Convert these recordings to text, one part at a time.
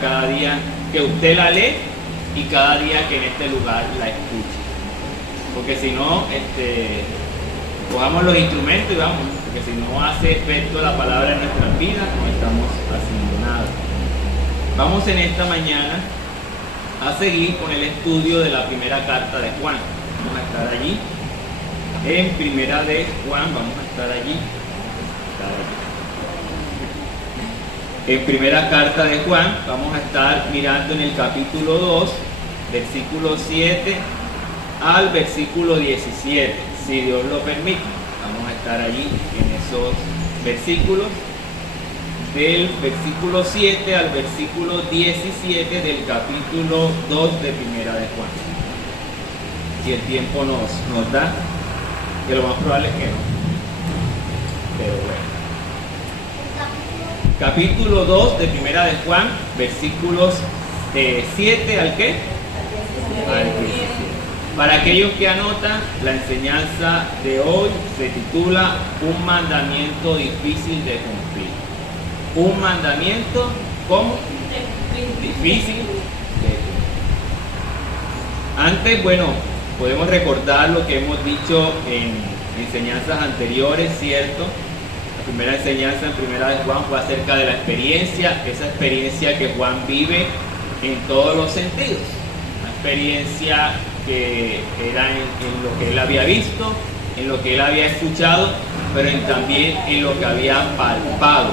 cada día que usted la lee y cada día que en este lugar la escuche. Porque si no, cojamos los instrumentos y vamos, porque si no hace efecto la palabra en nuestras vidas, no estamos haciendo nada. Vamos en esta mañana a seguir con el estudio de la primera carta de Juan. Vamos a estar allí, en primera de Juan, vamos a estar allí. En primera carta de Juan, vamos a estar mirando en el capítulo 2, versículo 7 al versículo 17, si Dios lo permite. Vamos a estar allí en esos versículos, del versículo 7 al versículo 17 del capítulo 2 de primera de Juan. Si el tiempo nos da, que lo más probable es que no, pero bueno. Capítulo 2 de primera de Juan, versículos 7 al ¿qué? Al 17. Para aquellos que anotan, la enseñanza de hoy se titula Un mandamiento difícil de cumplir. Un mandamiento, ¿cómo? Difícil de cumplir. Antes, bueno, podemos recordar lo que hemos dicho en enseñanzas anteriores, ¿cierto? La primera enseñanza en primera de Juan fue acerca de la experiencia, esa experiencia que Juan vive en todos los sentidos. Una experiencia que era en lo que él había visto, en lo que él había escuchado, pero también en lo que había palpado.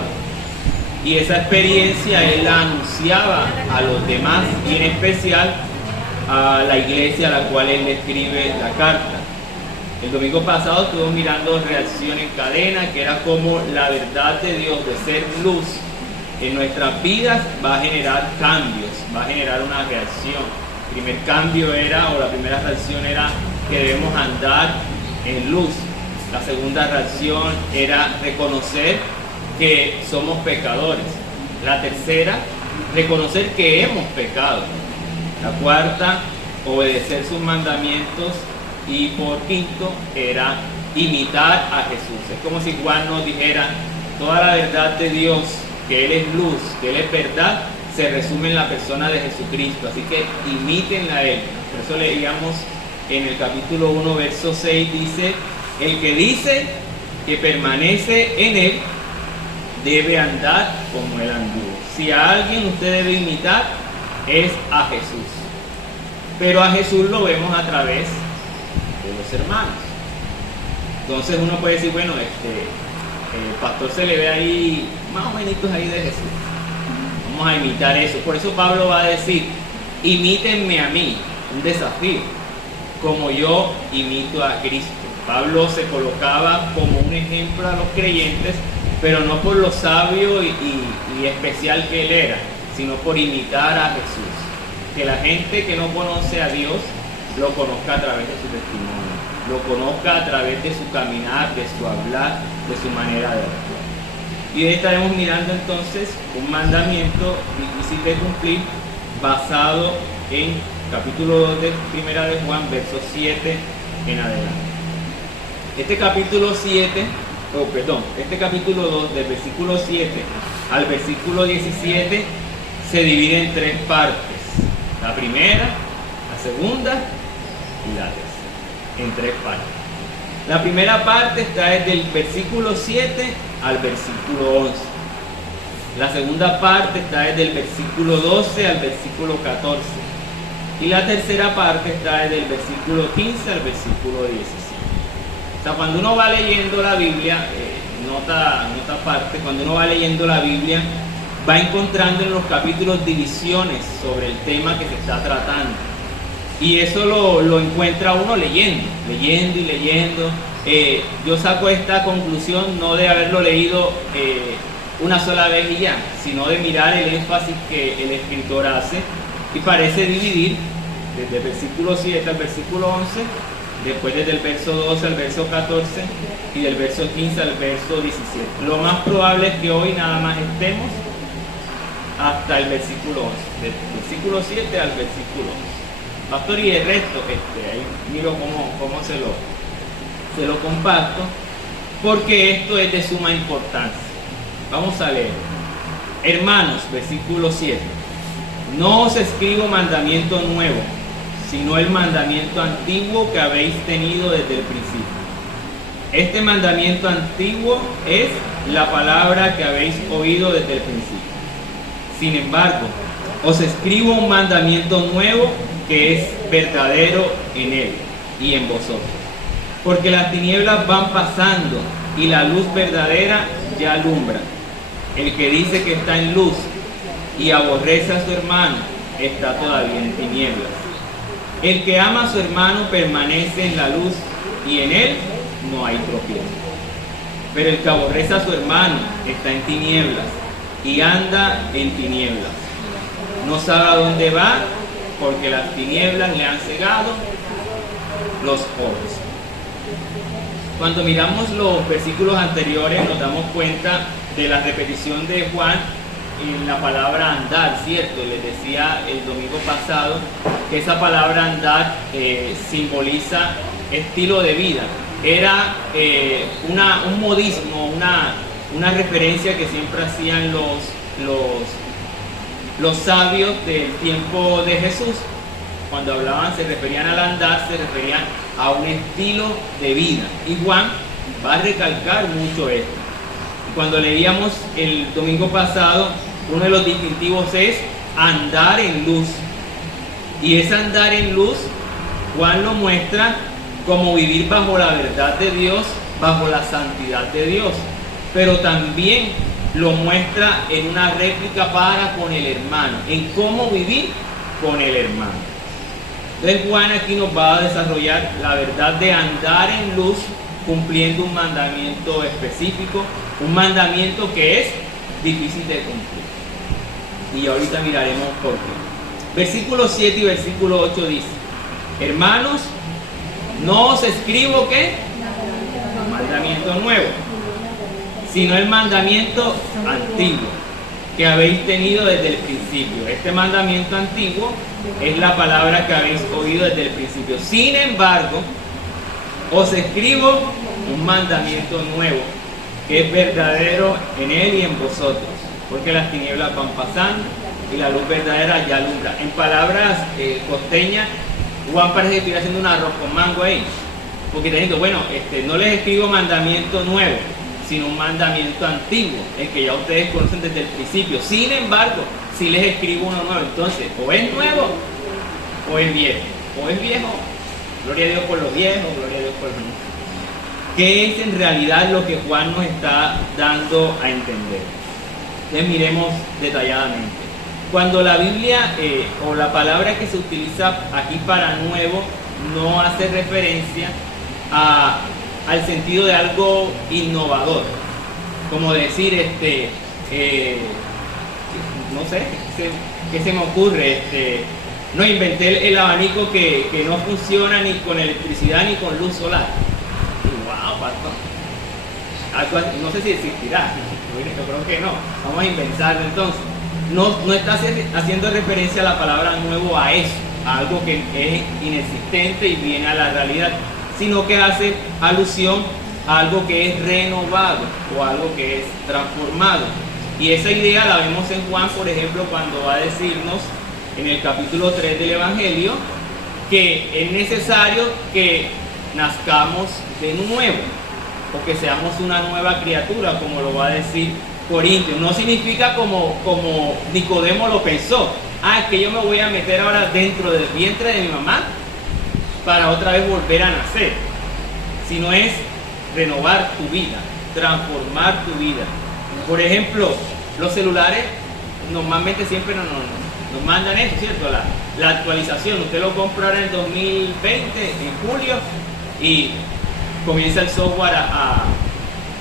Y esa experiencia él la anunciaba a los demás y en especial a la iglesia a la cual él le escribe la carta. El domingo pasado estuvimos mirando reacción en cadena, que era como la verdad de Dios de ser luz en nuestras vidas va a generar cambios, va a generar una reacción. El primer cambio era, o la primera reacción era que debemos andar en luz. La segunda reacción era reconocer que somos pecadores. La tercera, reconocer que hemos pecado. La cuarta obedecer sus mandamientos, y por quinto era imitar a Jesús. Es como si Juan nos dijera: toda la verdad de Dios, que Él es luz, que Él es verdad, se resume en la persona de Jesucristo, así que imítenla a Él. Por eso leíamos en el capítulo 1, verso 6, dice: el que dice que permanece en Él debe andar como Él anduvo. Si a alguien usted debe imitar, es a Jesús. Pero a Jesús lo vemos a través de los hermanos. Entonces uno puede decir: bueno, el pastor se le ve ahí más o menos ahí de Jesús, vamos a imitar eso. Por eso Pablo va a decir: imítenme a mí, un desafío, como yo imito a Cristo. Pablo se colocaba como un ejemplo a los creyentes, pero no por lo sabio y especial que él era, sino por imitar a Jesús. Que la gente que no conoce a Dios lo conozca a través de su testimonio, lo conozca a través de su caminar, de su hablar, de su manera de actuar. Y hoy estaremos mirando entonces un mandamiento difícil de cumplir, basado en capítulo 2 de Primera de Juan, versos 7 en adelante. Este capítulo 2, del versículo 7 al versículo 17, se divide en tres partes: la primera, la segunda y la tercera, en tres partes. La primera parte está desde el versículo 7 al versículo 11. La segunda parte está desde el versículo 12 al versículo 14. Y la tercera parte está desde el versículo 15 al versículo 17. O sea, cuando uno va leyendo la Biblia, nota aparte, cuando uno va leyendo la Biblia, va encontrando en los capítulos divisiones sobre el tema que se está tratando. Y eso lo encuentra uno leyendo y leyendo. Yo saco esta conclusión no de haberlo leído una sola vez y ya, sino de mirar el énfasis que el escritor hace, y parece dividir desde el versículo 7 al versículo 11, después desde el verso 12 al verso 14 y del verso 15 al verso 17. Lo más probable es que hoy nada más estemos hasta el versículo 11, del versículo 7 al versículo 11. Pastor, y el resto, ahí miro cómo se lo comparto, porque esto es de suma importancia. Vamos a leer. Hermanos, versículo 7. No os escribo mandamiento nuevo, sino el mandamiento antiguo que habéis tenido desde el principio. Este mandamiento antiguo es la palabra que habéis oído desde el principio. Sin embargo, os escribo un mandamiento nuevo que es verdadero en él y en vosotros. Porque las tinieblas van pasando y la luz verdadera ya alumbra. El que dice que está en luz y aborrece a su hermano está todavía en tinieblas. El que ama a su hermano permanece en la luz y en él no hay tropiezo. Pero el que aborrece a su hermano está en tinieblas y anda en tinieblas. No sabe a dónde va porque las tinieblas le han cegado los ojos. Cuando miramos los versículos anteriores nos damos cuenta de la repetición de Juan en la palabra andar, ¿cierto? Les decía el domingo pasado que esa palabra andar simboliza estilo de vida. Era un modismo, una referencia que siempre hacían los sabios del tiempo de Jesús. Cuando hablaban, se referían al andar, se referían a un estilo de vida. Y Juan va a recalcar mucho esto. Cuando leíamos el domingo pasado, uno de los distintivos es andar en luz. Y ese andar en luz, Juan lo muestra como vivir bajo la verdad de Dios, bajo la santidad de Dios. Pero también lo muestra en una réplica para con el hermano, en cómo vivir con el hermano. Entonces Juan aquí nos va a desarrollar la verdad de andar en luz cumpliendo un mandamiento específico, un mandamiento que es difícil de cumplir. Y ahorita miraremos por qué. Versículo 7 y versículo 8 dice: hermanos, no os escribo ¿qué? Un mandamiento nuevo, sino el mandamiento antiguo, que habéis tenido desde el principio. Este mandamiento antiguo es la palabra que habéis oído desde el principio. Sin embargo, os escribo un mandamiento nuevo, que es verdadero en él y en vosotros, porque las tinieblas van pasando y la luz verdadera ya alumbra. En palabras costeñas, Juan parece que estoy haciendo un arroz con mango ahí, porque está diciendo, bueno, no les escribo mandamiento nuevo, sino un mandamiento antiguo, el que ya ustedes conocen desde el principio. Sin embargo, si les escribo uno nuevo, entonces o es nuevo o es viejo. O es viejo, gloria a Dios por los viejos, gloria a Dios por los nuevos. ¿Qué es en realidad lo que Juan nos está dando a entender? Entonces miremos detalladamente. Cuando la Biblia o la palabra que se utiliza aquí para nuevo no hace referencia al sentido de algo innovador, como decir, no sé, ¿qué se me ocurre? No, inventé el abanico que no funciona ni con electricidad ni con luz solar. ¡Wow, pastor! No sé si existirá, yo creo que no. Vamos a inventarlo entonces. No está haciendo referencia a la palabra nuevo a eso, a algo que es inexistente y viene a la realidad, sino que hace alusión a algo que es renovado o algo que es transformado. Y esa idea la vemos en Juan, por ejemplo, cuando va a decirnos en el capítulo 3 del Evangelio que es necesario que nazcamos de nuevo o que seamos una nueva criatura, como lo va a decir Corintios. No significa como Nicodemo lo pensó, es que yo me voy a meter ahora dentro del vientre de mi mamá para otra vez volver a nacer, sino es renovar tu vida, transformar tu vida. Por ejemplo, los celulares normalmente siempre nos mandan eso, ¿cierto? La actualización. Usted lo compra ahora en 2020, en julio, y comienza el software a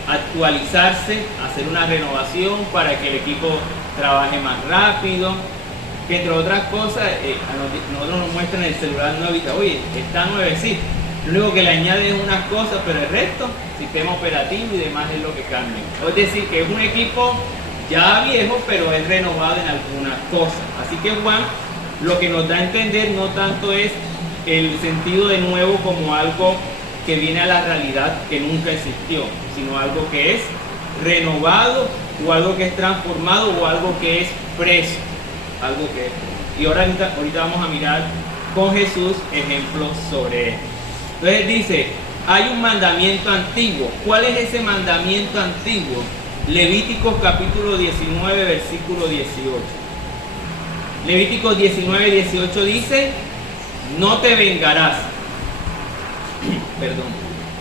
actualizarse, a hacer una renovación para que el equipo trabaje más rápido, que entre otras cosas, nosotros nos muestran el celular nuevito, oye, está nuevecito. Lo único que le añade es unas cosas, pero el resto, sistema operativo y demás es lo que cambia. Es decir, que es un equipo ya viejo, pero es renovado en algunas cosas. Así que Juan lo que nos da a entender no tanto es el sentido de nuevo como algo que viene a la realidad que nunca existió, sino algo que es renovado o algo que es transformado o algo que es fresco, algo que es fresco. Y ahorita vamos a mirar con Jesús ejemplos sobre esto. Entonces dice, hay un mandamiento antiguo. ¿Cuál es ese mandamiento antiguo? Levíticos capítulo 19, versículo 18. Levíticos 19, 18 dice, no te vengarás,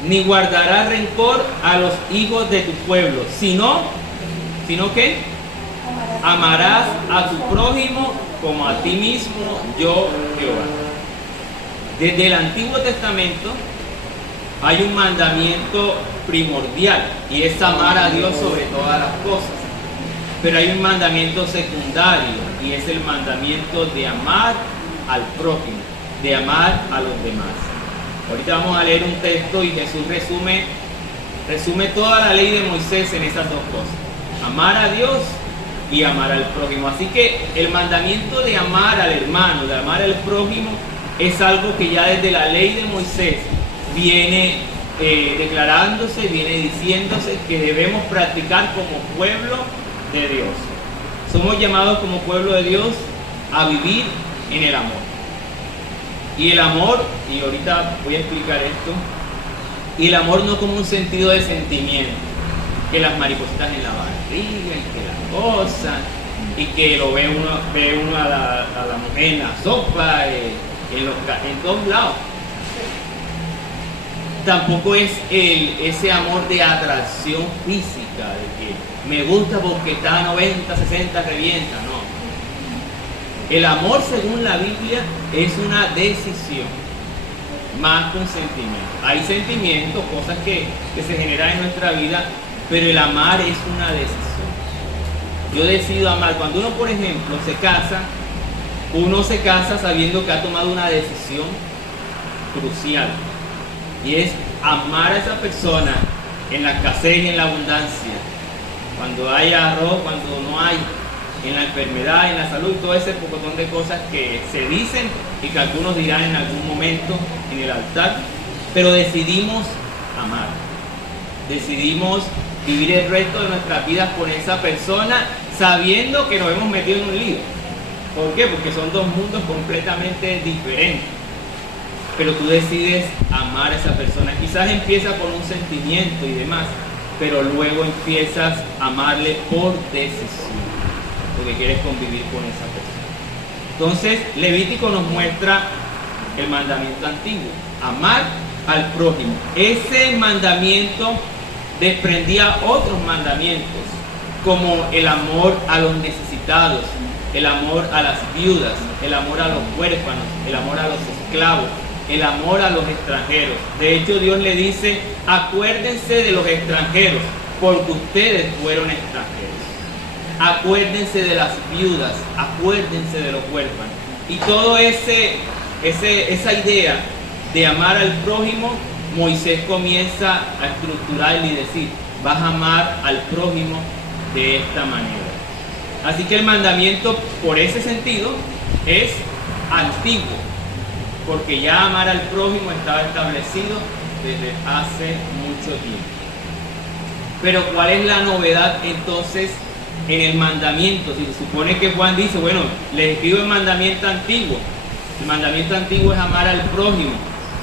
ni guardarás rencor a los hijos de tu pueblo, sino ¿qué? Amarás a tu prójimo como a ti mismo, yo Jehová. Desde el Antiguo Testamento hay un mandamiento primordial y es amar a Dios sobre todas las cosas. Pero hay un mandamiento secundario y es el mandamiento de amar al prójimo, de amar a los demás. Ahorita vamos a leer un texto y Jesús resume toda la ley de Moisés en esas dos cosas: amar a Dios y amar al prójimo. Así que el mandamiento de amar al hermano, de amar al prójimo, es algo que ya desde la ley de Moisés viene declarándose, viene diciéndose que debemos practicar como pueblo de Dios. Somos llamados como pueblo de Dios a vivir en el amor. Y el amor, y ahorita voy a explicar esto, y el amor no como un sentido de sentimiento, que las maripositas en la barriga, y que las cosas, y que lo ve uno a la mujer en la sopa, en todos lados. Tampoco es ese amor de atracción física, de que me gusta porque está a 90, 60, revienta, no. El amor, según la Biblia, es una decisión, más que un sentimiento. Hay sentimientos, cosas que se generan en nuestra vida, pero el amar es una decisión. Yo decido amar. Cuando uno, por ejemplo, se casa, uno se casa sabiendo que ha tomado una decisión crucial, y es amar a esa persona en la escasez y en la abundancia, cuando hay arroz, cuando no hay, en la enfermedad, en la salud, todo ese pocotón de cosas que se dicen y que algunos dirán en algún momento en el altar, pero decidimos amar, decidimos vivir el resto de nuestras vidas con esa persona sabiendo que nos hemos metido en un lío. ¿Por qué? Porque son dos mundos completamente diferentes, pero tú decides amar a esa persona. Quizás empieza con un sentimiento y demás, pero luego empiezas a amarle por decisión, porque quieres convivir con esa persona. Entonces, Levítico nos muestra el mandamiento antiguo, amar al prójimo. Ese mandamiento desprendía otros mandamientos, como el amor a los necesitados, el amor a las viudas, el amor a los huérfanos, el amor a los esclavos, el amor a los extranjeros. De hecho, Dios le dice: acuérdense de los extranjeros, porque ustedes fueron extranjeros. Acuérdense de las viudas, acuérdense de los huérfanos. Y todo esa idea de amar al prójimo, Moisés comienza a estructurar y decir: vas a amar al prójimo de esta manera. Así que el mandamiento, por ese sentido, es antiguo, porque ya amar al prójimo estaba establecido desde hace mucho tiempo. Pero ¿cuál es la novedad entonces en el mandamiento? Si se supone que Juan dice: bueno, les escribo el mandamiento antiguo. El mandamiento antiguo es amar al prójimo,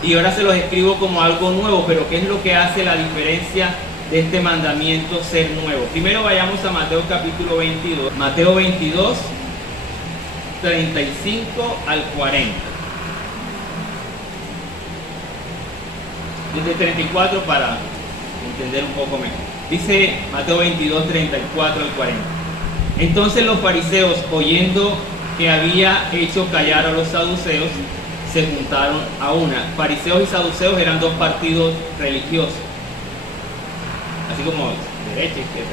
y ahora se los escribo como algo nuevo. Pero ¿qué es lo que hace la diferencia de este mandamiento ser nuevo? Primero vayamos a Mateo capítulo 22. Mateo 22, 35 al 40. Desde 34 para entender un poco mejor. Dice Mateo 22, 34 al 40. Entonces los fariseos, oyendo que había hecho callar a los saduceos, se juntaron a una. Fariseos y saduceos eran dos partidos religiosos, así como derecha y izquierda.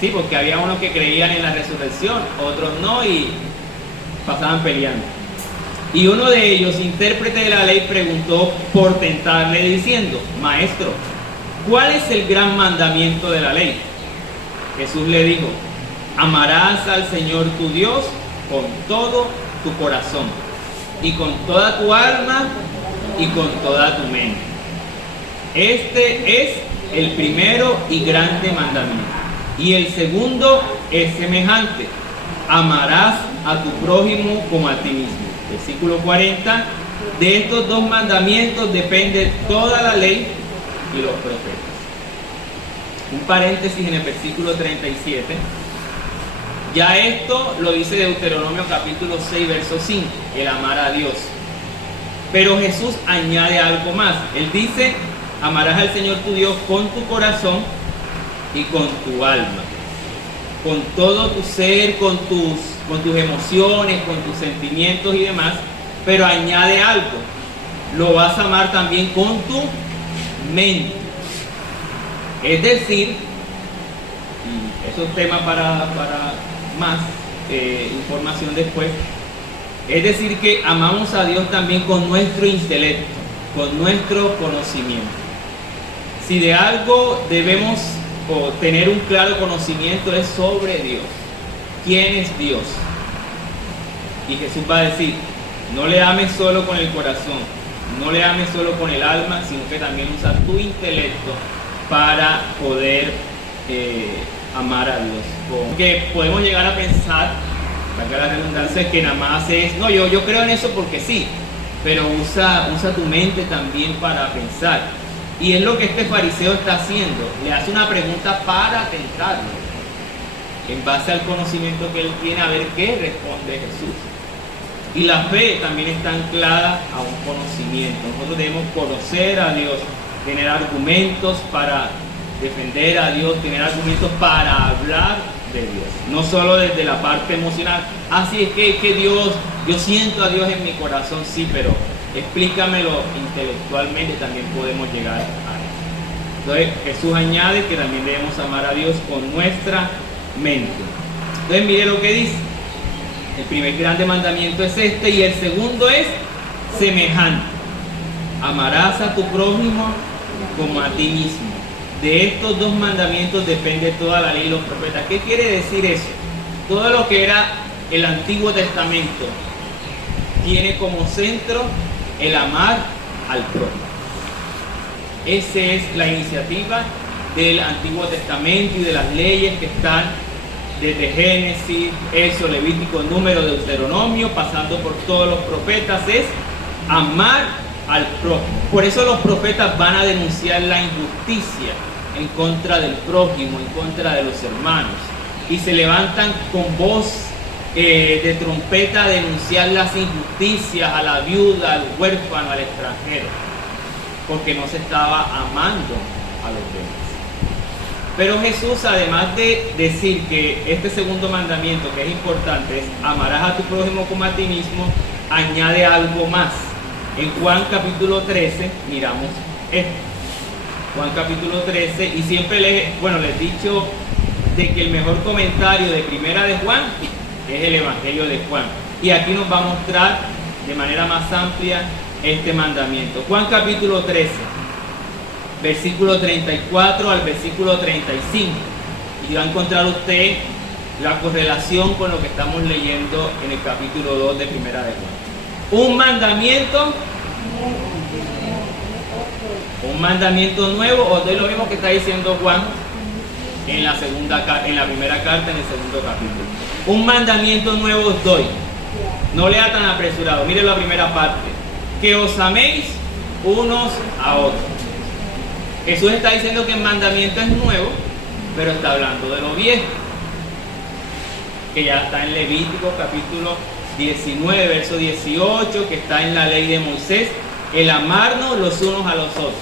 Sí, porque había unos que creían en la resurrección, otros no, y pasaban peleando. Y uno de ellos, intérprete de la ley, preguntó por tentarle diciendo: Maestro, ¿cuál es el gran mandamiento de la ley? Jesús le dijo: amarás al Señor tu Dios con todo tu corazón, y con toda tu alma, y con toda tu mente. Este es el primero y grande mandamiento. Y el segundo es semejante: amarás a tu prójimo como a ti mismo. Versículo 40. De estos dos mandamientos depende toda la ley y los profetas. Un paréntesis en el versículo 37. Ya esto lo dice Deuteronomio capítulo 6, verso 5, el amar a Dios. Pero Jesús añade algo más. Él dice: amarás al Señor tu Dios con tu corazón y con tu alma, con todo tu ser, con tus emociones, con tus sentimientos y demás. Pero añade algo: lo vas a amar también con tu mente. Es decir, y eso es tema para más información después, es decir que amamos a Dios también con nuestro intelecto, con nuestro conocimiento. Si de algo debemos tener un claro conocimiento, es sobre Dios. ¿Quién es Dios? Y Jesús va a decir: no le ames solo con el corazón, no le ames solo con el alma, sino que también usa tu intelecto para poder amar a Dios. Porque podemos llegar a pensar, para la redundancia, que nada más es: no, yo creo en eso porque sí, pero usa tu mente también para pensar. Y es lo que este fariseo está haciendo. Le hace una pregunta para tentarlo, en base al conocimiento que él tiene, a ver qué responde Jesús. Y la fe también está anclada a un conocimiento. Nosotros debemos conocer a Dios, tener argumentos para defender a Dios, tener argumentos para hablar de Dios, no solo desde la parte emocional. Así es que Dios, yo siento a Dios en mi corazón, sí, pero explícamelo intelectualmente, también podemos llegar a eso. Entonces Jesús añade que también debemos amar a Dios con nuestra mente. Entonces mire lo que dice: el primer grande mandamiento es este, y el segundo es semejante: amarás a tu prójimo como a ti mismo. De estos dos mandamientos depende toda la ley y los profetas. ¿Qué quiere decir eso? Todo lo que era el Antiguo Testamento tiene como centro el amar al prójimo. Esa es la iniciativa del Antiguo Testamento y de las leyes que están desde Génesis, Éxodo, Levítico, Número, Deuteronomio, pasando por todos los profetas, es amar al prójimo. Por eso los profetas van a denunciar la injusticia en contra del prójimo, en contra de los hermanos, y se levantan con voz de trompeta a denunciar las injusticias a la viuda, al huérfano, al extranjero, porque no se estaba amando a los demás. Pero Jesús, además de decir que este segundo mandamiento, que es importante, es amarás a tu prójimo como a ti mismo, añade algo más. En Juan capítulo 13, miramos esto. Juan capítulo 13, y siempre les he dicho de que el mejor comentario de primera de Juan es el Evangelio de Juan. Y aquí nos va a mostrar de manera más amplia este mandamiento. Juan capítulo 13. Versículo 34 al versículo 35. Y va a encontrar usted la correlación con lo que estamos leyendo en el capítulo 2 de Primera de Juan. Un mandamiento nuevo, o de lo mismo que está diciendo Juan en la primera carta, en el segundo capítulo. Un mandamiento nuevo os doy. No lea tan apresurado. Mire la primera parte. Que os améis unos a otros. Jesús está diciendo que el mandamiento es nuevo, pero está hablando de lo viejo, que ya está en Levítico capítulo 19, verso 18, que está en la ley de Moisés, el amarnos los unos a los otros.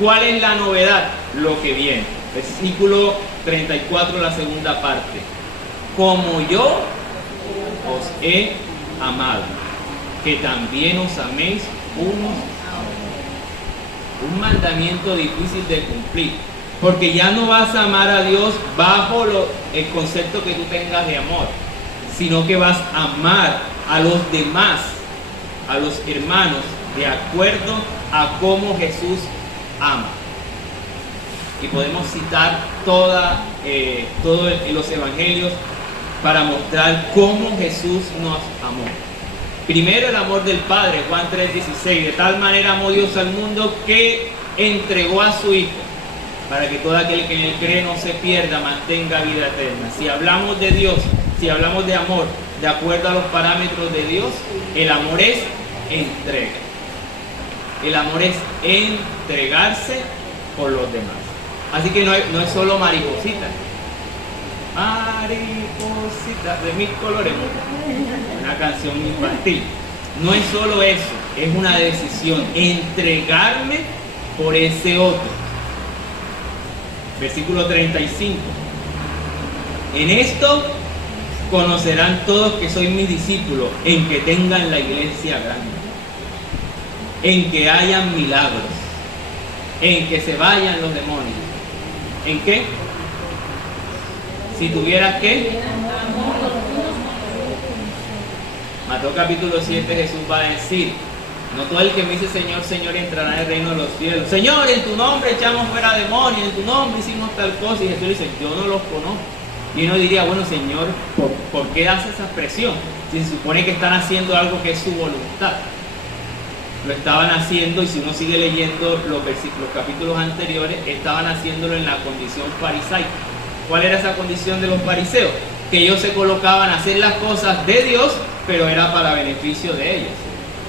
¿Cuál es la novedad? Lo que viene. Versículo 34, la segunda parte. Como yo os he amado, que también os améis unos a otros. Un mandamiento difícil de cumplir, porque ya no vas a amar a Dios bajo el concepto que tú tengas de amor, sino que vas a amar a los demás, a los hermanos, de acuerdo a cómo Jesús ama. Y podemos citar todos los evangelios para mostrar cómo Jesús nos amó. Primero, el amor del Padre, Juan 3:16, de tal manera amó Dios al mundo que entregó a su Hijo, para que todo aquel que en él cree no se pierda, mantenga vida eterna. Si hablamos de Dios, si hablamos de amor, de acuerdo a los parámetros de Dios, el amor es entrega. El amor es entregarse por los demás. Así que no es solo mariposita. Mariposita de mis colores, una canción infantil. No es solo eso, es una decisión, entregarme por ese otro. Versículo 35. En esto conocerán todos que soy mis discípulos, en que tengan la iglesia grande, en que hayan milagros, en que se vayan los demonios. ¿En qué? Si tuvieras ¿qué? Mateo capítulo 7, Jesús va a decir: no todo el que me dice Señor, Señor entrará en el reino de los cielos. Señor, en tu nombre echamos fuera demonios, en tu nombre hicimos tal cosa. Y Jesús dice: yo no los conozco. Y uno diría: bueno, Señor, ¿por qué hace esa expresión? Si se supone que están haciendo algo que es su voluntad. Lo estaban haciendo, y si uno sigue leyendo los capítulos anteriores, estaban haciéndolo en la condición farisaica. ¿Cuál era esa condición de los fariseos? Que ellos se colocaban a hacer las cosas de Dios, pero era para beneficio de ellos.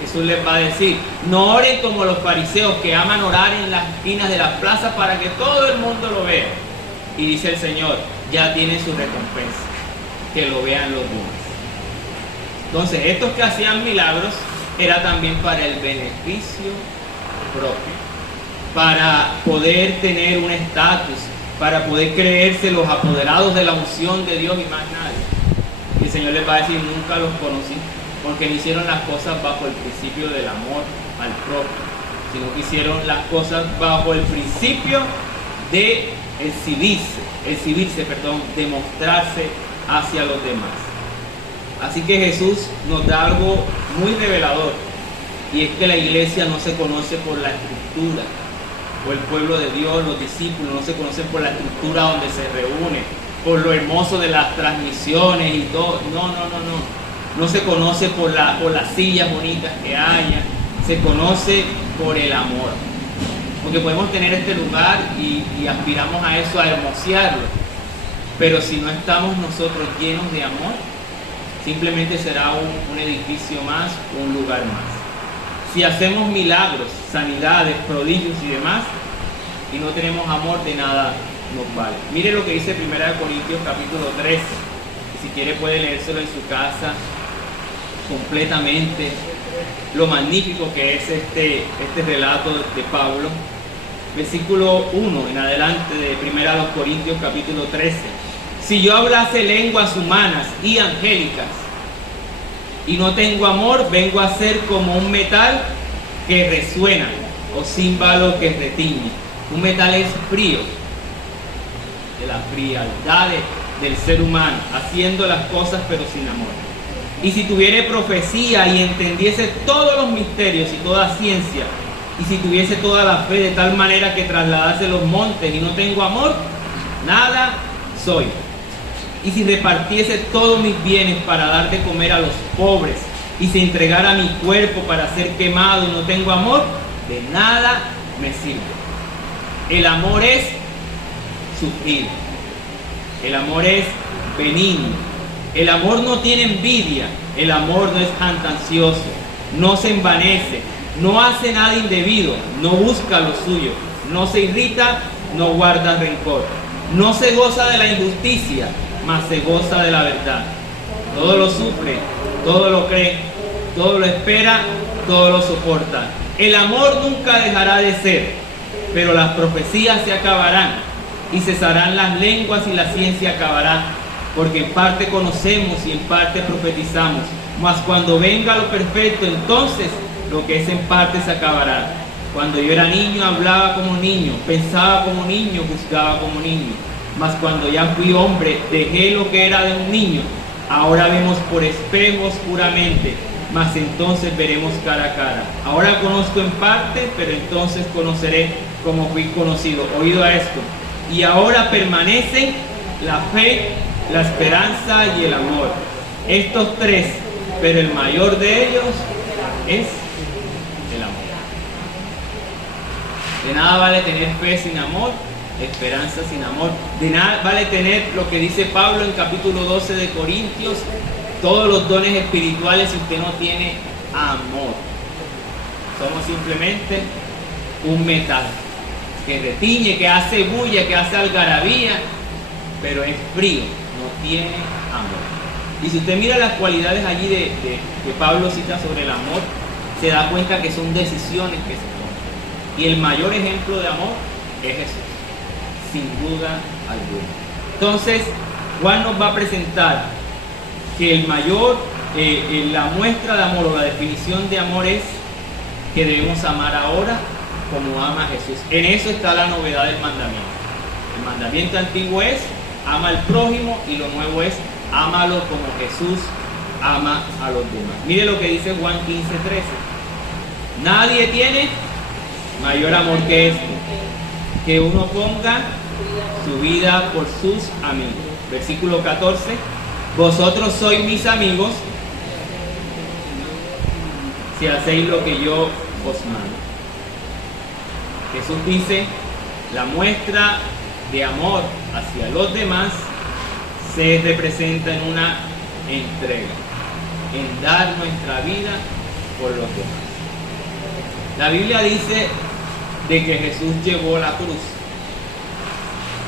Jesús les va a decir: no oren como los fariseos, que aman orar en las esquinas de las plazas para que todo el mundo lo vea. Y dice el Señor: ya tienen su recompensa, que lo vean los demás. Entonces, estos que hacían milagros era también para el beneficio propio, para poder tener un estatus, para poder creerse los apoderados de la unción de Dios y más nadie. Y el Señor les va a decir: nunca los conocí, porque no hicieron las cosas bajo el principio del amor al propio, sino que hicieron las cosas bajo el principio de exhibirse, de mostrarse hacia los demás. Así que Jesús nos da algo muy revelador, y es que la iglesia no se conoce por la estructura, o el pueblo de Dios, los discípulos, no se conocen por la estructura donde se reúnen, por lo hermoso de las transmisiones y todo. No se conoce por las sillas bonitas que haya, se conoce por el amor. Porque podemos tener este lugar y aspiramos a eso, a hermosearlo, pero si no estamos nosotros llenos de amor, simplemente será un edificio más, un lugar más. Si hacemos milagros, sanidades, prodigios y demás, y no tenemos amor, de nada nos vale. Mire lo que dice 1 Corintios capítulo 13, y si quiere puede leérselo en su casa completamente, lo magnífico que es este relato de Pablo. Versículo 1 en adelante de 1 Corintios capítulo 13. Si yo hablase lenguas humanas y angélicas y no tengo amor, vengo a ser como un metal que resuena o címbalo que retiñe. Un metal es frío, de la frialdad del ser humano, haciendo las cosas pero sin amor. Y si tuviere profecía y entendiese todos los misterios y toda ciencia, y si tuviese toda la fe de tal manera que trasladase los montes y no tengo amor, nada soy. Y si repartiese todos mis bienes para dar de comer a los pobres, y se entregara mi cuerpo para ser quemado y no tengo amor, de nada me sirve. El amor es sufrir. El amor es benigno. El amor no tiene envidia. El amor no es jactancioso. No se envanece. No hace nada indebido. No busca lo suyo. No se irrita. No guarda rencor. No se goza de la injusticia, mas se goza de la verdad. Todo lo sufre, todo lo cree, todo lo espera, todo lo soporta. El amor nunca dejará de ser, pero las profecías se acabarán y cesarán las lenguas y la ciencia acabará, porque en parte conocemos y en parte profetizamos, mas cuando venga lo perfecto, entonces lo que es en parte se acabará. Cuando yo era niño hablaba como niño, pensaba como niño, juzgaba como niño, mas cuando ya fui hombre dejé lo que era de un niño. Ahora vemos por espejo oscuramente, mas entonces veremos cara a cara. Ahora conozco en parte, pero entonces conoceré como fui conocido. Oído a esto. Y ahora permanecen la fe, la esperanza y el amor. Estos tres, pero el mayor de ellos es el amor. De nada vale tener fe sin amor, esperanza sin amor. De nada vale tener lo que dice Pablo en capítulo 12 de Corintios, todos los dones espirituales si usted no tiene amor. Somos simplemente un metal que retiñe, que hace bulla, que hace algarabía, pero es frío, no tiene amor. Y si usted mira las cualidades allí que Pablo cita sobre el amor, se da cuenta que son decisiones que se toman. Y el mayor ejemplo de amor es Jesús, sin duda alguna. Entonces, Juan nos va a presentar que la muestra de amor o la definición de amor es que debemos amar ahora como ama Jesús. En eso está la novedad del mandamiento. El mandamiento antiguo es ama al prójimo y lo nuevo es ámalo como Jesús ama a los demás. Mire lo que dice Juan 15:13. Nadie tiene mayor amor que este, que uno ponga su vida por sus amigos. Versículo 14. Vosotros sois mis amigos si hacéis lo que yo os mando. Jesús dice, la muestra de amor hacia los demás se representa en una entrega, en dar nuestra vida por los demás. La Biblia dice de que Jesús llevó la cruz.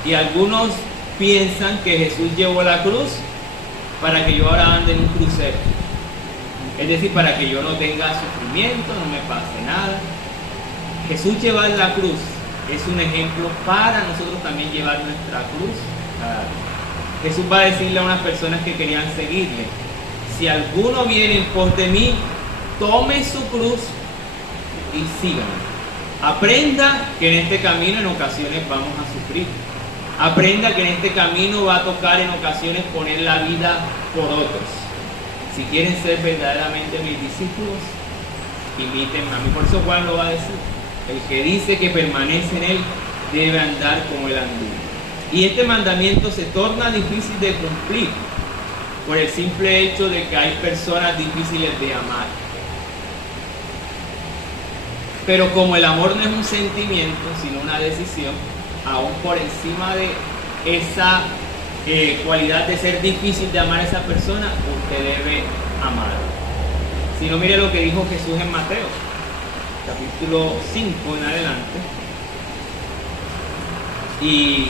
Y algunos piensan que Jesús llevó la cruz para que yo ahora ande en un crucero. Es decir, para que yo no tenga sufrimiento, no me pase nada. Jesús llevar la cruz es un ejemplo para nosotros también llevar nuestra cruz cada día. Jesús va a decirle a unas personas que querían seguirle, si alguno viene en pos de mí, tome su cruz y sígame. Aprenda que en este camino en ocasiones vamos a sufrir. Aprenda que en este camino va a tocar en ocasiones poner la vida por otros. Si quieren ser verdaderamente mis discípulos, imítenme a mí. Por eso Juan lo va a decir. El que dice que permanece en él debe andar como él anduvo. Y este mandamiento se torna difícil de cumplir por el simple hecho de que hay personas difíciles de amar. Pero como el amor no es un sentimiento, sino una decisión, aún por encima de esa cualidad de ser difícil de amar a esa persona, usted debe amar. Si no, mire lo que dijo Jesús en Mateo, capítulo 5 en adelante. Y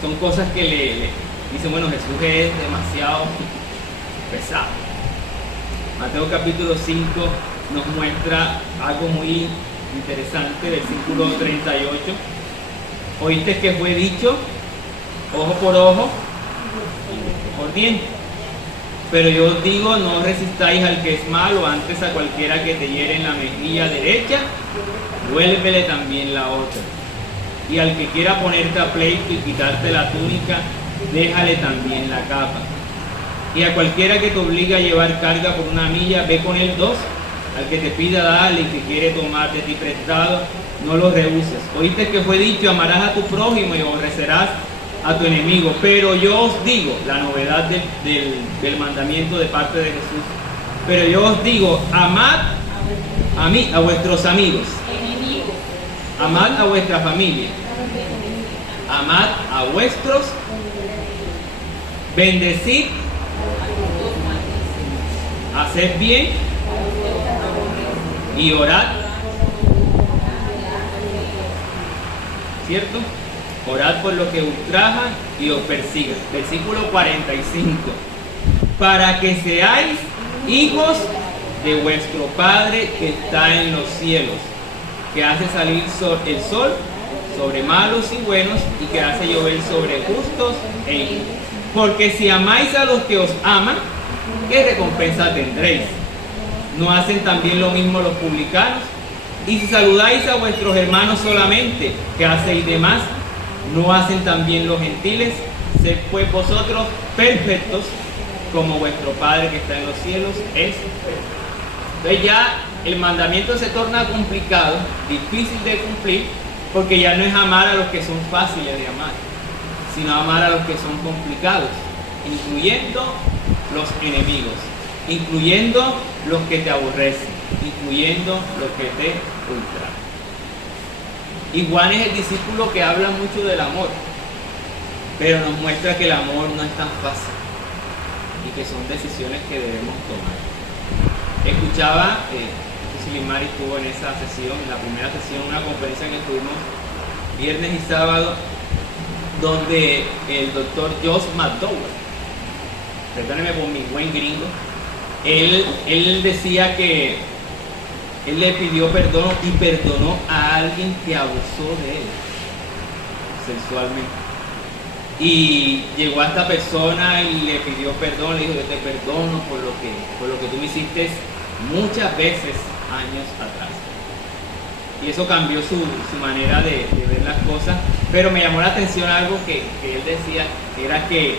son cosas que le dicen, bueno, Jesús es demasiado pesado. Mateo capítulo 5 nos muestra algo muy interesante, versículo 38. Oíste que fue dicho, ojo por ojo, diente por diente. Pero yo os digo, no resistáis al que es malo, antes a cualquiera que te hiere en la mejilla derecha, vuélvele también la otra. Y al que quiera ponerte a pleito y quitarte la túnica, déjale también la capa. Y a cualquiera que te obligue a llevar carga por una milla, ve con él 2. Al que te pida dale, y que quiere tomar de ti prestado, no lo rehuses. Oíste que fue dicho, amarás a tu prójimo y aborrecerás a tu enemigo. Pero yo os digo, la novedad del mandamiento de parte de Jesús, pero yo os digo, amad a vuestros amigos, amad a vuestra familia, amad a vuestros, bendecid, haced bien y orad, ¿cierto? Orad por los que ultrajan y os persigan. Versículo 45. Para que seáis hijos de vuestro Padre que está en los cielos, que hace salir el sol sobre malos y buenos, y que hace llover sobre justos e injustos. Porque si amáis a los que os aman, ¿qué recompensa tendréis? ¿No hacen también lo mismo los publicanos? Y si saludáis a vuestros hermanos solamente, ¿qué hacéis de más? ¿No hacen también los gentiles? Sed pues vosotros perfectos, como vuestro Padre que está en los cielos es perfecto. Entonces ya el mandamiento se torna complicado, difícil de cumplir, porque ya no es amar a los que son fáciles de amar, sino amar a los que son complicados, incluyendo los enemigos, incluyendo los que te aborrecen, incluyendo los que te ultrajan. Y Juan es el discípulo que habla mucho del amor, pero nos muestra que el amor no es tan fácil y que son decisiones que debemos tomar. Escuchaba, Limari estuvo en esa sesión, en la primera sesión, una conferencia que tuvimos viernes y sábado, donde el doctor Josh McDowell, perdóneme por mi buen gringo, él decía que él le pidió perdón y perdonó a alguien que abusó de él sexualmente. Y llegó a esta persona y le pidió perdón, le dijo, yo te perdono por lo que tú me hiciste muchas veces años atrás. Y eso cambió su manera de ver las cosas. Pero me llamó la atención algo que él decía, era que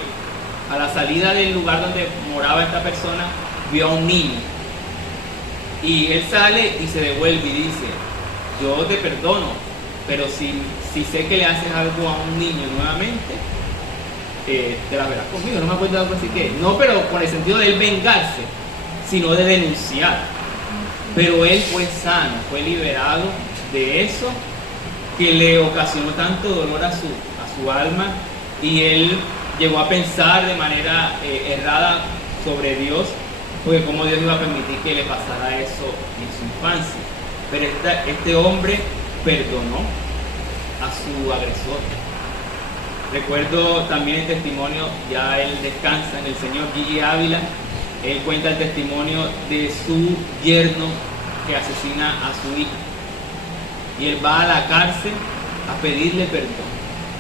a la salida del lugar donde moraba esta persona, vio a un niño. Y él sale y se devuelve y dice, yo te perdono, pero si sé que le haces algo a un niño nuevamente, te la verás conmigo. No me acuerdo algo así que, no, pero con el sentido de él vengarse, sino de denunciar. Pero él fue sano, fue liberado de eso que le ocasionó tanto dolor a su alma, y él llegó a pensar de manera errada sobre Dios, porque cómo Dios iba a permitir que le pasara eso en su infancia. Pero este hombre perdonó a su agresor. Recuerdo también el testimonio, ya él descansa en el Señor, Gigi Ávila. Él cuenta el testimonio de su yerno que asesina a su hija. Y él va a la cárcel a pedirle perdón,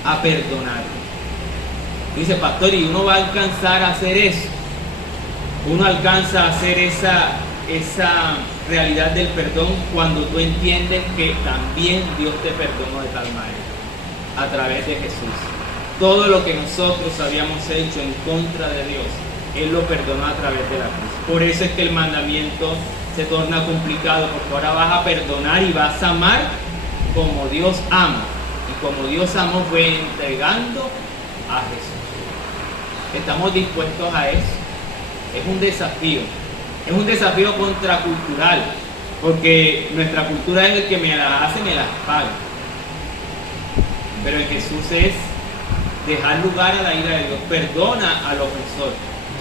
a perdonarle. Dice, pastor, ¿y uno va a alcanzar a hacer eso? Uno alcanza a hacer esa realidad del perdón cuando tú entiendes que también Dios te perdonó de tal manera, a través de Jesús. Todo lo que nosotros habíamos hecho en contra de Dios, Él lo perdonó a través de la cruz. Por eso es que el mandamiento se torna complicado, porque ahora vas a perdonar y vas a amar como Dios ama. Y como Dios amó, fue entregando a Jesús. ¿Estamos dispuestos a eso? Es un desafío contracultural, porque nuestra cultura es el que me las hace, me las paga. Pero en Jesús es dejar lugar a la ira de Dios, perdona al ofensor.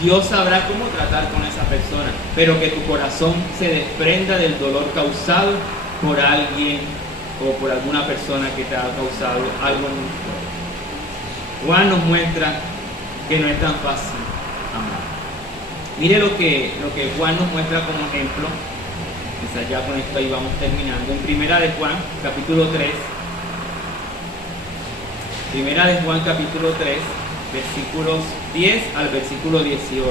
Dios sabrá cómo tratar con esa persona, pero que tu corazón se desprenda del dolor causado por alguien o por alguna persona que te ha causado algo muy fuerte. Juan nos muestra que no es tan fácil amar. Mire lo que Juan nos muestra como ejemplo. Quizás ya con esto ahí vamos terminando. En Primera de Juan, capítulo 3. Primera de Juan, capítulo 3, versículos 10 al versículo 18.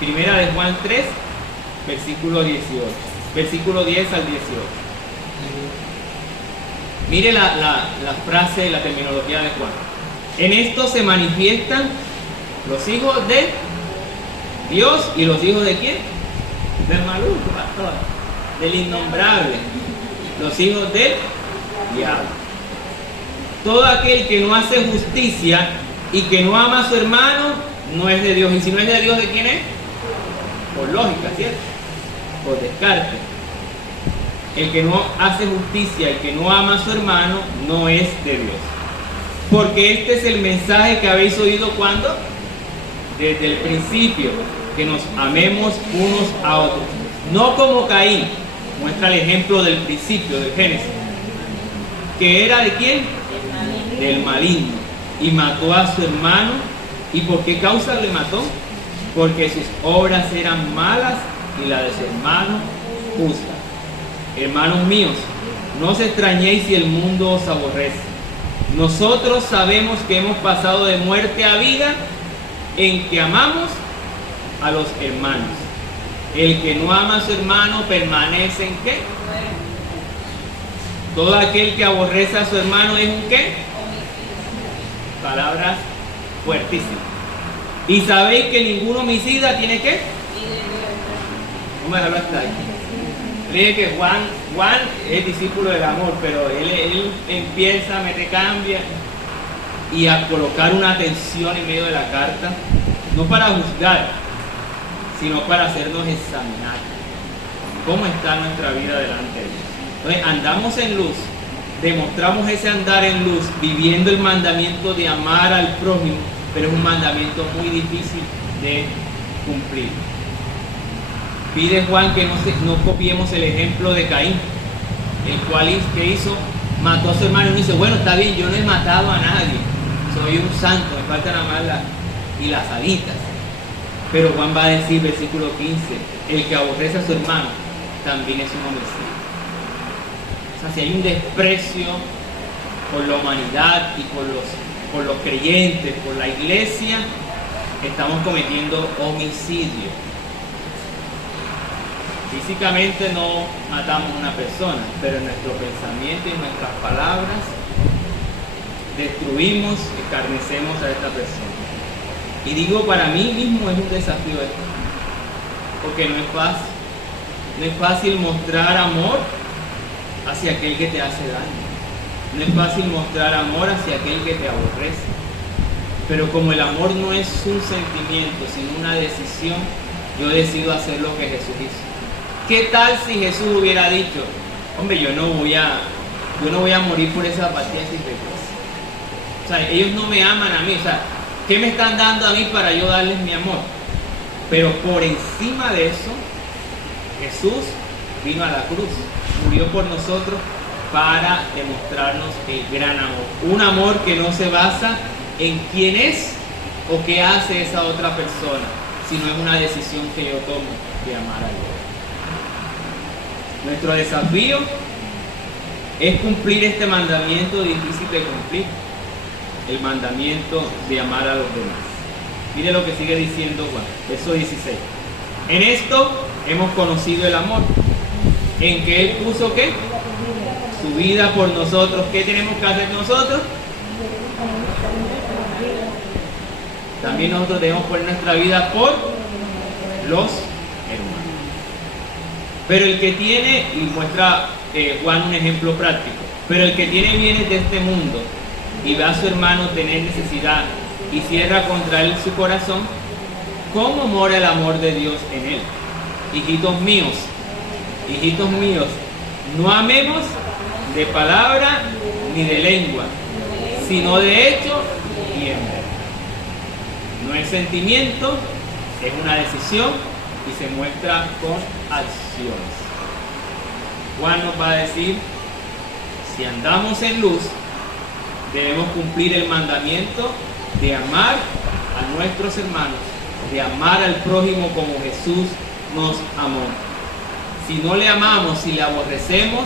Primera de Juan 3, versículo 18. Versículo 10 al 18. Mire la frase, la terminología de Juan. En esto se manifiestan los hijos de Dios y los hijos de ¿quién? Del maluco, pastor, del innombrable, los hijos del diablo. Todo aquel que no hace justicia y que no ama a su hermano no es de Dios. Y si no es de Dios, ¿de quién es? Por lógica, ¿cierto? Por descarte. El que no hace justicia, el que no ama a su hermano, no es de Dios. Porque este es el mensaje que habéis oído cuando, desde el principio, que nos amemos unos a otros. No como Caín, muestra el ejemplo del principio, del Génesis. ¿Que era de quién? Del maligno. Y mató a su hermano. ¿Y por qué causa le mató? Porque sus obras eran malas y la de su hermano justa. Hermanos míos, no os extrañéis si el mundo os aborrece. Nosotros sabemos que hemos pasado de muerte a vida en que amamos a los hermanos. El que no ama a su hermano permanece en ¿qué? Todo aquel que aborrece a su hermano es un ¿qué? Palabras fuertísimas. Y sabéis que ningún homicida tiene ¿qué? Vamos a dejarlo hasta ahí. Cree que Juan es discípulo del amor, pero él empieza, me recambia y a colocar una atención en medio de la carta, no para juzgar, sino para hacernos examinar cómo está nuestra vida delante de Dios. Entonces andamos en luz, demostramos ese andar en luz, viviendo el mandamiento de amar al prójimo, pero es un mandamiento muy difícil de cumplir. Pide Juan que no copiemos el ejemplo de Caín, el cual ¿qué hizo? Mató a su hermano y dice, bueno, está bien, yo no he matado a nadie, soy un santo, me faltan nada más las alitas. Pero Juan va a decir, versículo 15, el que aborrece a su hermano también es un homicida. O sea, si hay un desprecio por la humanidad y por los creyentes, por la iglesia, estamos cometiendo homicidio. Físicamente no matamos a una persona, pero en nuestro pensamiento y en nuestras palabras destruimos, escarnecemos a esta persona. Y digo, para mí mismo es un desafío esto, porque no es fácil. No es fácil mostrar amor hacia aquel que te hace daño. No es fácil mostrar amor hacia aquel que te aborrece. Pero como el amor no es un sentimiento, sino una decisión, yo decido hacer lo que Jesús hizo. ¿Qué tal si Jesús hubiera dicho, hombre, yo no voy a morir por esa apatía sin recursos? O sea, ellos no me aman a mí, o sea, ¿qué me están dando a mí para yo darles mi amor? Pero por encima de eso, Jesús vino a la cruz, murió por nosotros para demostrarnos el gran amor. Un amor que no se basa en quién es o qué hace esa otra persona, sino en una decisión que yo tomo de amar a Dios. Nuestro desafío es cumplir este mandamiento difícil de cumplir, el mandamiento de amar a los demás. Mire lo que sigue diciendo Juan, verso 16. En esto hemos conocido el amor, en que Él puso ¿qué? Su vida por nosotros. ¿Qué tenemos que hacer nosotros? También nosotros debemos poner nuestra vida por los hermanos. Pero el que tiene, y muestra Juan un ejemplo práctico, pero el que tiene bienes de este mundo y ve a su hermano tener necesidad y cierra contra él su corazón, ¿cómo mora el amor de Dios en él? Hijitos míos, no amemos de palabra ni de lengua, sino de hecho y en verdad. No es sentimiento, es una decisión y se muestra con acciones. Juan nos va a decir, si andamos en luz, debemos cumplir el mandamiento de amar a nuestros hermanos, de amar al prójimo como Jesús nos amó. Si no le amamos, si le aborrecemos,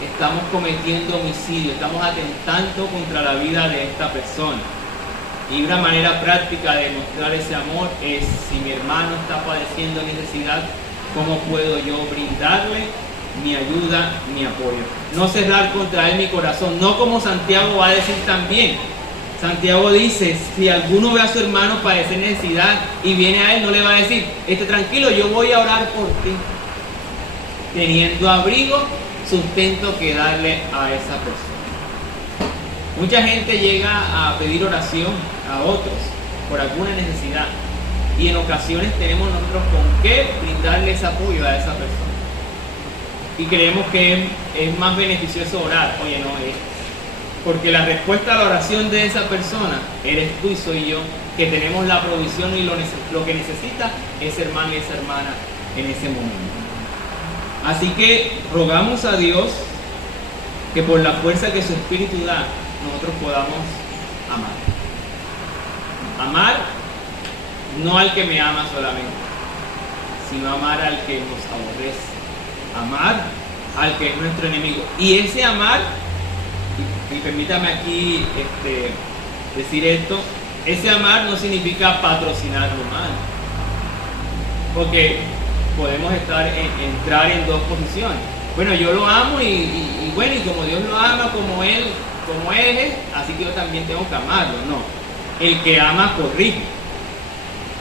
estamos cometiendo homicidio, estamos atentando contra la vida de esta persona. Y una manera práctica de demostrar ese amor es, si mi hermano está padeciendo necesidad, ¿cómo puedo yo brindarle mi ayuda, mi apoyo? No cerrar contra él mi corazón, no como Santiago va a decir también. Santiago dice, si alguno ve a su hermano padecer necesidad y viene a él, no le va a decir, tranquilo, yo voy a orar por ti, teniendo abrigo, sustento que darle a esa persona. Mucha gente llega a pedir oración a otros por alguna necesidad y en ocasiones tenemos nosotros con qué brindarle ese apoyo a esa persona. Y creemos que es más beneficioso orar. Oye, no es. Porque la respuesta a la oración de esa persona eres tú y soy yo, que tenemos la provisión y lo que necesita ese hermano y esa hermana en ese momento. Así que rogamos a Dios que por la fuerza que su Espíritu da, nosotros podamos amar. Amar no al que me ama solamente, sino amar al que nos aborrece. Amar al que es nuestro enemigo. Y ese amar, y permítame aquí decir esto, ese amar no significa patrocinar lo malo. Porque podemos entrar en dos posiciones. Bueno, yo lo amo y bueno, y como Dios lo ama, como Él es, así que yo también tengo que amarlo. No, el que ama corrige,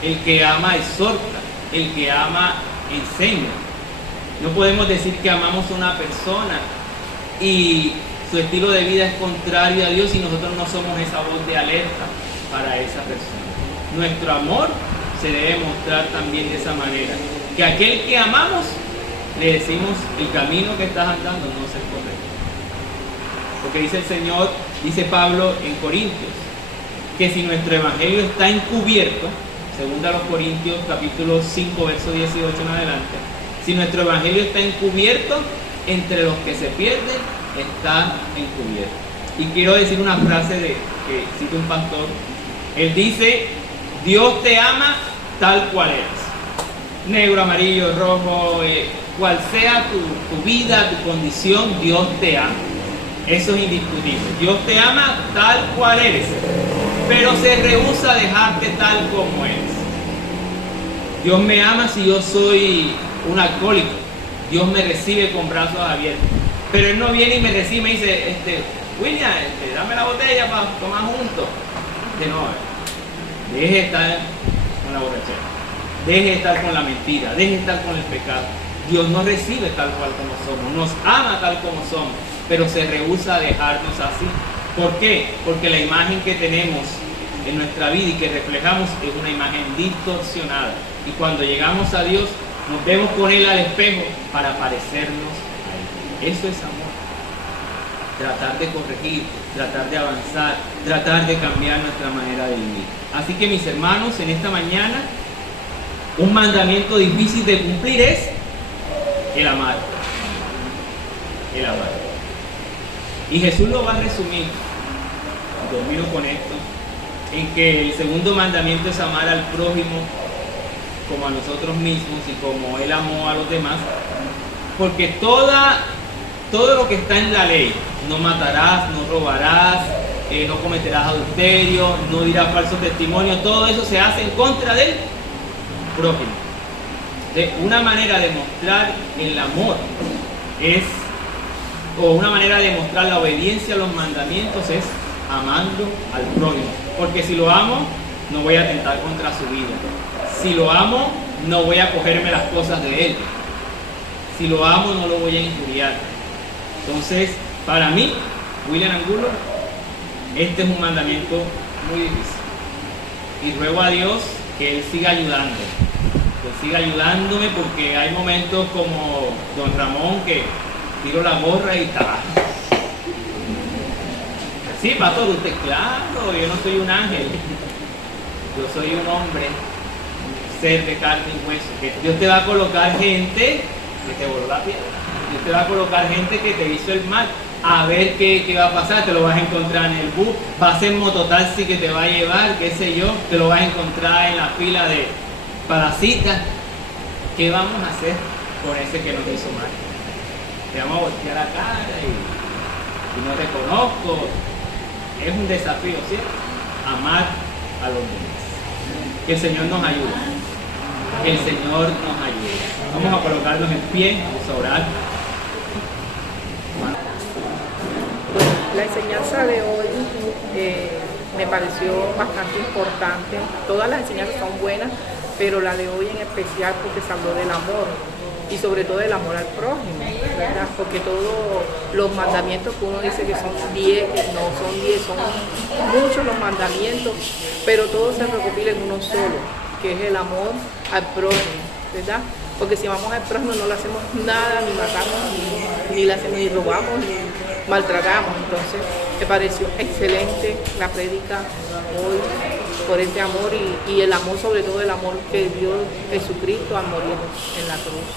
el que ama exhorta, el que ama enseña. No podemos decir que amamos a una persona y su estilo de vida es contrario a Dios y nosotros no somos esa voz de alerta para esa persona. Nuestro amor se debe mostrar también de esa manera, que aquel que amamos le decimos, el camino que estás andando no es el correcto. Porque dice el Señor, dice Pablo en Corintios, que si nuestro evangelio está encubierto, según a los Corintios capítulo 5 verso 18 en adelante, si nuestro evangelio está encubierto, entre los que se pierden está encubierto. Y quiero decir una frase que cita un pastor. Él dice, Dios te ama tal cual eres. Negro, amarillo, rojo, cual sea tu vida, tu condición, Dios te ama. Eso es indiscutible. Dios te ama tal cual eres, pero se rehúsa a dejarte tal como eres. Dios me ama si yo soy un alcohólico. Dios me recibe con brazos abiertos. Pero Él no viene y me recibe y me dice, William, dame la botella para tomar juntos. No, deje de estar con la borrachera, deje de estar con la mentira, deje de estar con el pecado. Dios nos recibe tal cual como somos, nos ama tal como somos, pero se rehúsa a dejarnos así. ¿Por qué? Porque la imagen que tenemos en nuestra vida y que reflejamos es una imagen distorsionada. Y cuando llegamos a Dios, nos vemos con Él al espejo para parecernos a Él. Eso es amor. Tratar de corregir, tratar de avanzar, tratar de cambiar nuestra manera de vivir. Así que mis hermanos, en esta mañana, un mandamiento difícil de cumplir es el amar. El amar. Y Jesús lo va a resumir, termino con esto, en que el segundo mandamiento es amar al prójimo como a nosotros mismos y como Él amó a los demás, porque todo lo que está en la ley, no matarás, no robarás, no cometerás adulterio, no dirás falso testimonio, todo eso se hace en contra del prójimo. De una manera de mostrar el amor o una manera de mostrar la obediencia a los mandamientos es amando al prójimo, porque si lo amo, no voy a atentar contra su vida. Si lo amo, no voy a cogerme las cosas de él. Si lo amo, no lo voy a injuriar. Entonces, para mí, William Angulo, Este es un mandamiento muy difícil. Y ruego a Dios que Él siga ayudándome. Que siga ayudándome porque hay momentos como don Ramón que tiro la gorra y está. Sí, pastor, usted, claro, yo no soy un ángel. Yo soy un hombre, un ser de carne y hueso. Que Dios te va a colocar gente que te voló la piedra. Dios te va a colocar gente que te hizo el mal. A ver qué va a pasar, te lo vas a encontrar en el bus, va a ser mototaxi que te va a llevar, qué sé yo, te lo vas a encontrar en la fila de parasitas. ¿Qué vamos a hacer con ese que nos hizo mal? Te vamos a voltear la cara y no te conozco. Es un desafío, ¿cierto? Amar a los demás. Que el Señor nos ayude. Que el Señor nos ayude. Vamos a colocarnos en pie, vamos a orar. La enseñanza de hoy me pareció bastante importante. Todas las enseñanzas son buenas, pero la de hoy en especial porque se habló del amor y sobre todo del amor al prójimo, ¿verdad? Porque todos los mandamientos que uno dice que son 10, que no son 10, son muchos los mandamientos, pero todo se recopila en uno solo, que es el amor al prójimo, ¿verdad? Porque si amamos al prójimo no le hacemos nada, ni matamos, ni robamos, ni maltratamos. Entonces me pareció excelente la prédica hoy por este amor y el amor, sobre todo el amor que dio Jesucristo al morir en la cruz.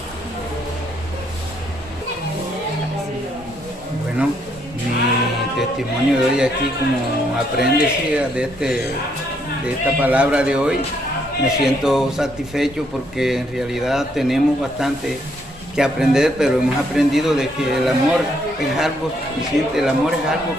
Bueno, mi testimonio de hoy aquí, como aprende de esta palabra de hoy, me siento satisfecho porque en realidad tenemos bastante que aprender, pero hemos aprendido de que el amor es algo suficiente, el amor es algo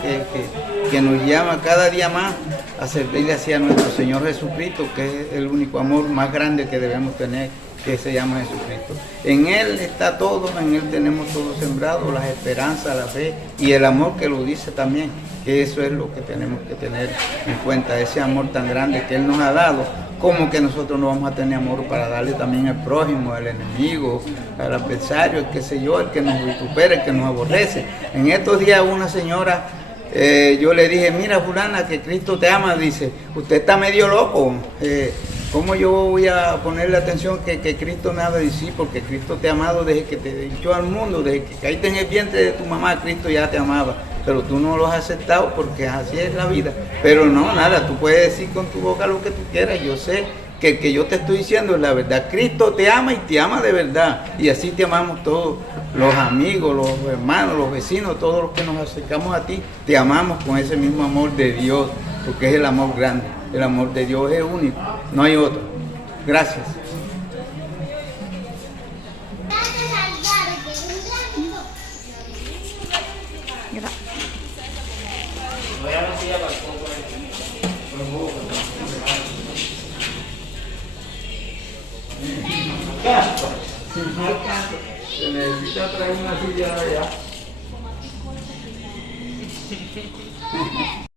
que nos llama cada día más a servirle hacia nuestro Señor Jesucristo, que es el único amor más grande que debemos tener, que se llama Jesucristo. En Él está todo, en Él tenemos todo sembrado, la esperanza, la fe y el amor que lo dice también, que eso es lo que tenemos que tener en cuenta, ese amor tan grande que Él nos ha dado. Como que nosotros no vamos a tener amor para darle también al prójimo, al enemigo, al adversario, el que sé yo, el que nos vitupera, el que nos aborrece. En estos días una señora, yo le dije, mira fulana, que Cristo te ama, dice, usted está medio loco, ¿cómo yo voy a ponerle atención que Cristo me ama? Dice, sí, porque Cristo te ha amado desde que te echó al mundo, desde que caíste en el vientre de tu mamá, Cristo ya te amaba. Pero tú no lo has aceptado porque así es la vida. Pero no, nada, tú puedes decir con tu boca lo que tú quieras. Yo sé que el que yo te estoy diciendo es la verdad. Cristo te ama y te ama de verdad. Y así te amamos todos, los amigos, los hermanos, los vecinos, todos los que nos acercamos a ti. Te amamos con ese mismo amor de Dios, porque es el amor grande. El amor de Dios es único, no hay otro. Gracias. Se necesita traer una silla de allá.